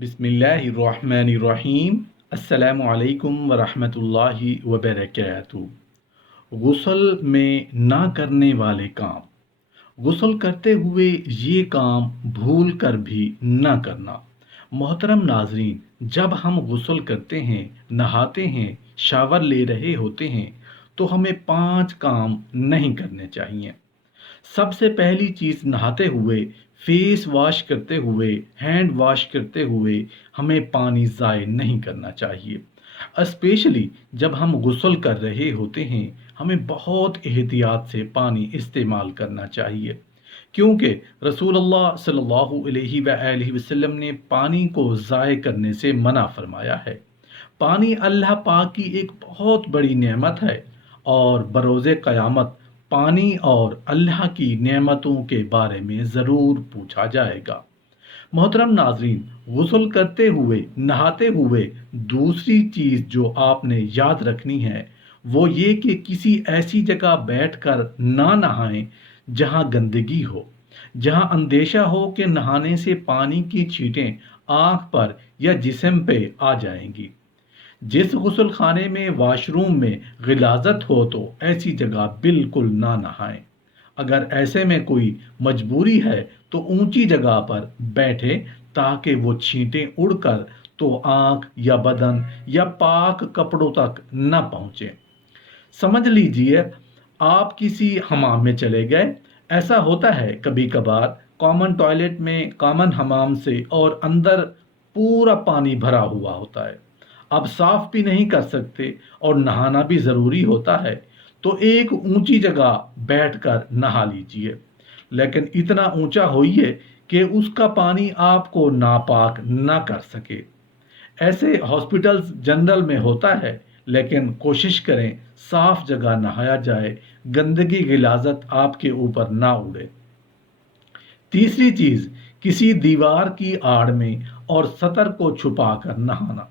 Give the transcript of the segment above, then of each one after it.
बिस्मिल्लाहिर्रहमानिर्रहीम। अस्सलामु अलैकुम वरहमतुल्लाहि वबरकातुहू। गुस्ल में ना करने वाले काम। गुस्ल करते हुए ये काम भूल कर भी ना करना। मोहतरम नाजरीन, जब हम गुस्ल करते हैं, नहाते हैं, शावर ले रहे होते हैं, तो हमें 5 काम नहीं करने चाहिए। सबसे पहली चीज़, नहाते हुए, फेस वॉश करते हुए, हैंड वॉश करते हुए हमें पानी ज़ाय नहीं करना चाहिए। स्पेशली जब हम गुस्ल कर रहे होते हैं, हमें बहुत एहतियात से पानी इस्तेमाल करना चाहिए, क्योंकि रसूलुल्लाह सल्लल्लाहु अलैहि वआलिहि वसल्लम ने पानी को ज़ाय करने से मना फरमाया है। पानी अल्लाह पाक की एक बहुत बड़ी नेमत है और बरोज़े क़यामत पानी और अल्लाह की नेमतों के बारे में ज़रूर पूछा जाएगा। मोहतरम नाजरीन, गुस्ल करते हुए, नहाते हुए दूसरी चीज़ जो आपने याद रखनी है वो ये कि किसी ऐसी जगह बैठकर ना नहाएं जहां गंदगी हो, जहां अंदेशा हो कि नहाने से पानी की छींटें आँख पर या जिस्म पे आ जाएंगी। जिस गुस्ल खाने में, वॉशरूम में गिलाजत हो तो ऐसी जगह बिल्कुल ना नहाएं। अगर ऐसे में कोई मजबूरी है तो ऊंची जगह पर बैठे ताकि वो छींटें उड़कर तो आंख या बदन या पाक कपड़ों तक न पहुंचे। समझ लीजिए आप किसी हमाम में चले गए। ऐसा होता है कभी कभार, कॉमन टॉयलेट में, कॉमन हमाम से और अंदर पूरा पानी भरा हुआ होता है। आप साफ भी नहीं कर सकते और नहाना भी ज़रूरी होता है, तो एक ऊंची जगह बैठकर नहा लीजिए, लेकिन इतना ऊंचा होइए कि उसका पानी आपको नापाक ना कर सके। ऐसे हॉस्पिटल्स जनरल में होता है, लेकिन कोशिश करें साफ जगह नहाया जाए, गंदगी गिलाजत आपके ऊपर ना उड़े। तीसरी चीज, किसी दीवार की आड़ में और सतर को छुपाकर नहाना।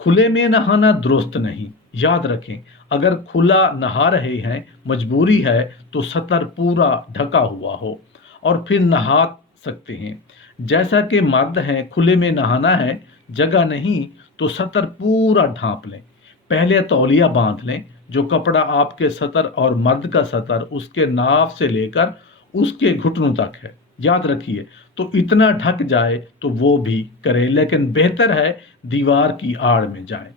खुले में नहाना दुरुस्त नहीं। याद रखें, अगर खुला नहा रहे हैं, मजबूरी है तो सतर पूरा ढका हुआ हो और फिर नहा सकते हैं। जैसा कि मर्द हैं, खुले में नहाना है, जगह नहीं तो सतर पूरा ढांप लें। पहले तौलिया बांध लें। जो कपड़ा आपके सतर और मर्द का सतर उसके नाव से लेकर उसके घुटनों तक है, याद रखिए, तो इतना ढक जाए तो वो भी करें, लेकिन बेहतर है दीवार की आड़ में जाएं।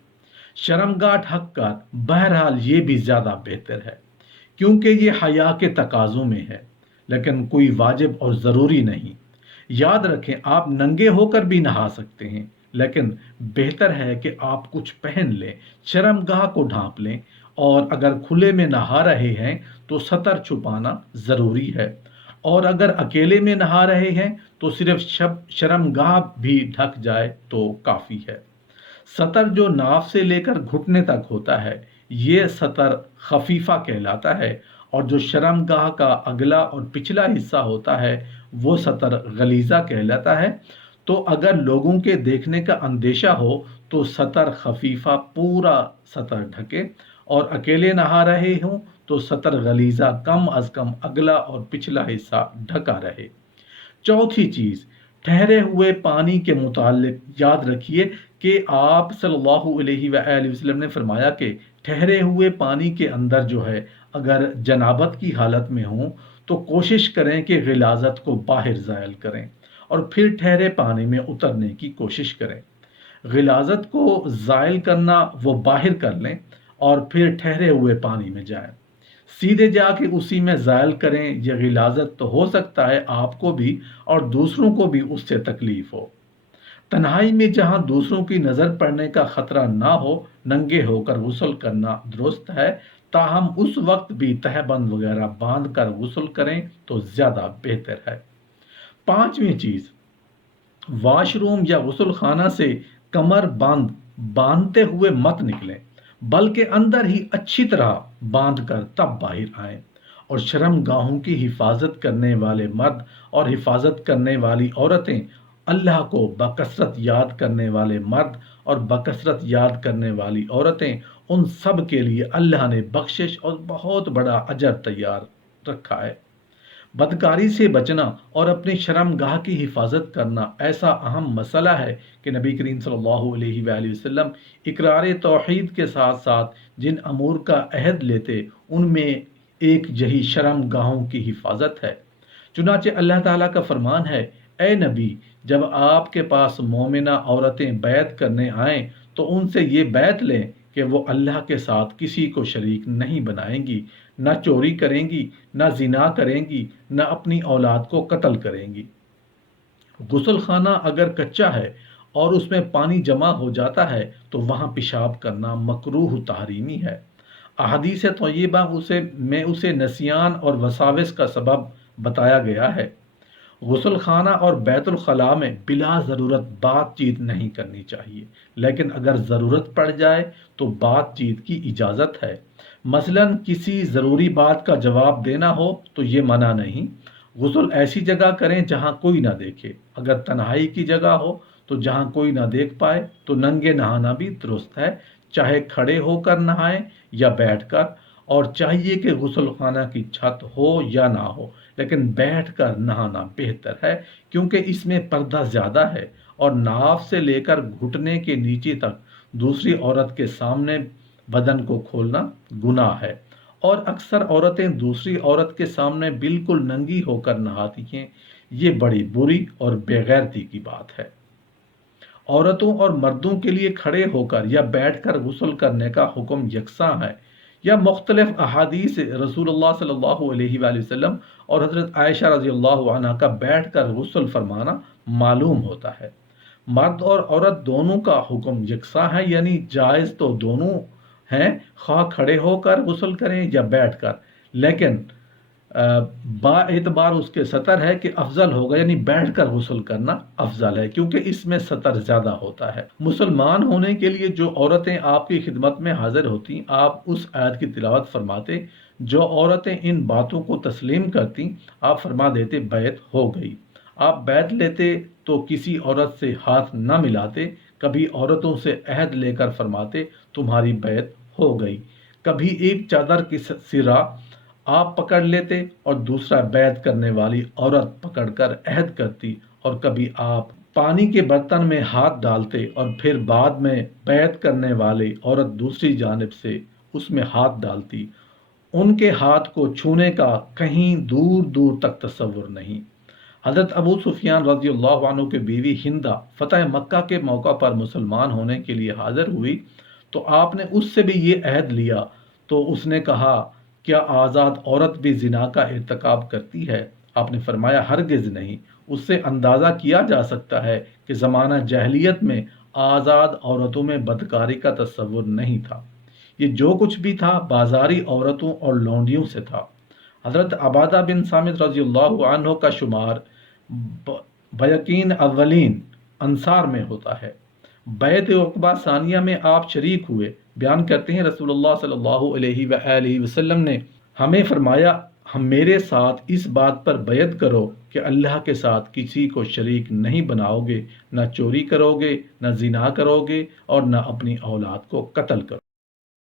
शर्मगाह ढक कर, बहरहाल ये भी ज़्यादा बेहतर है, क्योंकि ये हया के तकाज़ों में है, लेकिन कोई वाजिब और ज़रूरी नहीं। याद रखें, आप नंगे होकर भी नहा सकते हैं, लेकिन बेहतर है कि आप कुछ पहन लें, शर्मगाह को ढांप लें। और अगर खुले में नहा रहे हैं तो सतर छुपाना ज़रूरी है, और अगर अकेले में नहा रहे हैं तो सिर्फ शर्मगाह भी ढक जाए तो काफ़ी है। सतर जो नाव से लेकर घुटने तक होता है, ये सतर खफीफा कहलाता है, और जो शर्मगाह का अगला और पिछला हिस्सा होता है वो सतर गलीजा कहलाता है। तो अगर लोगों के देखने का अंदेशा हो तो सतर खफीफा पूरा सतर ढके, और अकेले नहा रहे हों तो सतर गलीजा कम अज कम अगला और पिछला हिस्सा ढका रहे। चौथी चीज, ठहरे हुए पानी के मुतालिक याद रखिए कि आप सल्लल्लाहु अलैहि वसल्लम ने फरमाया कि ठहरे हुए पानी के अंदर जो है, अगर जनाबत की हालत में हो तो कोशिश करें कि गिलाजत को बाहर ज़ायल करें और फिर ठहरे पानी में उतरने की कोशिश करें। गिलाजत को ज़ायल करना वो बाहर कर लें और फिर ठहरे हुए पानी में जाएं। सीधे जाके उसी में ज़ायल करें, यह गिलाजत तो हो सकता है आपको भी और दूसरों को भी उससे तकलीफ हो। तन्हाई में जहां दूसरों की नज़र पड़ने का खतरा ना हो, नंगे होकर गुस्ल करना दुरुस्त है, ताहम उस वक्त भी तहबंद वगैरह बांध कर गुस्ल करें तो ज़्यादा बेहतर है। पांचवी चीज़, वॉशरूम या गुस्ल खाना से कमर बंद बांधते हुए मत निकलें, बल्कि अंदर ही अच्छी तरह बांध कर तब बाहर आएं। और शर्मगाहों की हिफाजत करने वाले मर्द और हिफाजत करने वाली औरतें, अल्लाह को बकसरत याद करने वाले मर्द और बकसरत याद करने वाली औरतें, उन सब के लिए अल्लाह ने बख्शिश और बहुत बड़ा अजर तैयार रखा है। بدکاری سے بچنا اور اپنی شرم گاہ کی حفاظت کرنا ایسا اہم مسئلہ ہے کہ نبی کریم صلی اللہ علیہ وآلہ وسلم اقرار توحید کے ساتھ ساتھ جن امور کا عہد لیتے ان میں ایک یہی شرم گاہوں کی حفاظت ہے۔ چنانچہ اللہ تعالیٰ کا فرمان ہے، اے نبی، جب آپ کے پاس مومنہ عورتیں بیعت کرنے آئیں تو ان سے یہ بیعت لیں کہ وہ اللہ کے ساتھ کسی کو شریک نہیں بنائیں گی، نہ چوری کریں گی، نہ زنا کریں گی، نہ اپنی اولاد کو قتل کریں گی۔ غسل خانہ اگر کچا ہے اور اس میں پانی جمع ہو جاتا ہے تو وہاں پیشاب کرنا مکروہ تحریمی ہے۔ احادیث طیبہ میں اسے نسیان اور وساوس کا سبب بتایا گیا ہے۔ غسل خانہ اور بیت الخلاء میں بلا ضرورت بات چیت نہیں کرنی چاہیے، لیکن اگر ضرورت پڑ جائے تو بات چیت کی اجازت ہے۔ مثلا کسی ضروری بات کا جواب دینا ہو تو یہ منع نہیں۔ غسل ایسی جگہ کریں جہاں کوئی نہ دیکھے، اگر تنہائی کی جگہ ہو تو جہاں کوئی نہ دیکھ پائے تو ننگے نہانا بھی درست ہے، چاہے کھڑے ہو کر نہائیں یا بیٹھ کر، اور چاہیے کہ غسل خانہ کی چھت ہو یا نہ ہو، لیکن بیٹھ کر نہانا بہتر ہے کیونکہ اس میں پردہ زیادہ ہے، اور ناف سے لے کر گھٹنے کے نیچے تک دوسری عورت کے سامنے بدن کو کھولنا گناہ ہے، اور اکثر عورتیں دوسری عورت کے سامنے بالکل ننگی ہو کر نہاتی ہیں۔ یہ بڑی بری اور بے غیرتی کی بات ہے۔ عورتوں اور مردوں کے لیے کھڑے ہو کر یا بیٹھ کر غسل کرنے کا حکم یکساں ہے، یا مختلف احادیث رسول اللہ صلی اللہ علیہ وآلہ وسلم اور حضرت عائشہ رضی اللہ عنہا کا بیٹھ کر غسل فرمانا معلوم ہوتا ہے۔ مرد اور عورت دونوں کا حکم یکساں ہے، یعنی جائز تو دونوں ہیں، خواہ کھڑے ہو کر غسل کریں یا بیٹھ کر، لیکن با اعتبار اس کے سطر ہے کہ افضل ہوگا، یعنی بیٹھ کر غسل کرنا افضل ہے کیونکہ اس میں سطر زیادہ ہوتا ہے۔ مسلمان ہونے کے لیے جو عورتیں آپ کی خدمت میں حاضر ہوتی، آپ اس آیت کی تلاوت فرماتے، جو عورتیں ان باتوں کو تسلیم کرتی، آپ فرما دیتے بیعت ہو گئی۔ آپ بیعت لیتے تو کسی عورت سے ہاتھ نہ ملاتے، کبھی عورتوں سے عہد لے کر فرماتے تمہاری بیعت ہو گئی، کبھی ایک چادر کی سرا آپ پکڑ لیتے اور دوسرا بیعت کرنے والی عورت پکڑ کر عہد کرتی، اور کبھی آپ پانی کے برتن میں ہاتھ ڈالتے اور پھر بعد میں بیعت کرنے والی عورت دوسری جانب سے اس میں ہاتھ ڈالتی۔ ان کے ہاتھ کو چھونے کا کہیں دور دور تک تصور نہیں۔ حضرت ابو سفیان رضی اللہ عنہ کی بیوی ہندہ فتح مکہ کے موقع پر مسلمان ہونے کے لیے حاضر ہوئی تو آپ نے اس سے بھی یہ عہد لیا، تو اس نے کہا، کیا آزاد عورت بھی زنا کا ارتکاب کرتی ہے؟ آپ نے فرمایا ہرگز نہیں۔ اس سے اندازہ کیا جا سکتا ہے کہ زمانہ جاہلیت میں آزاد عورتوں میں بدکاری کا تصور نہیں تھا، یہ جو کچھ بھی تھا بازاری عورتوں اور لونڈیوں سے تھا۔ حضرت عبادہ بن صامت رضی اللہ عنہ کا شمار بیقین اولین انصار میں ہوتا ہے۔ بیعت عقبہ ثانیہ میں آپ شریک ہوئے۔ بیان کرتے ہیں رسول اللہ صلی اللہ علیہ وآلہ وسلم نے ہمیں فرمایا، ہم میرے ساتھ اس بات پر بیعت کرو کہ اللہ کے ساتھ کسی کو شریک نہیں بناؤ گے، نہ چوری کرو گے، نہ زنا کرو گے، اور نہ اپنی اولاد کو قتل کرو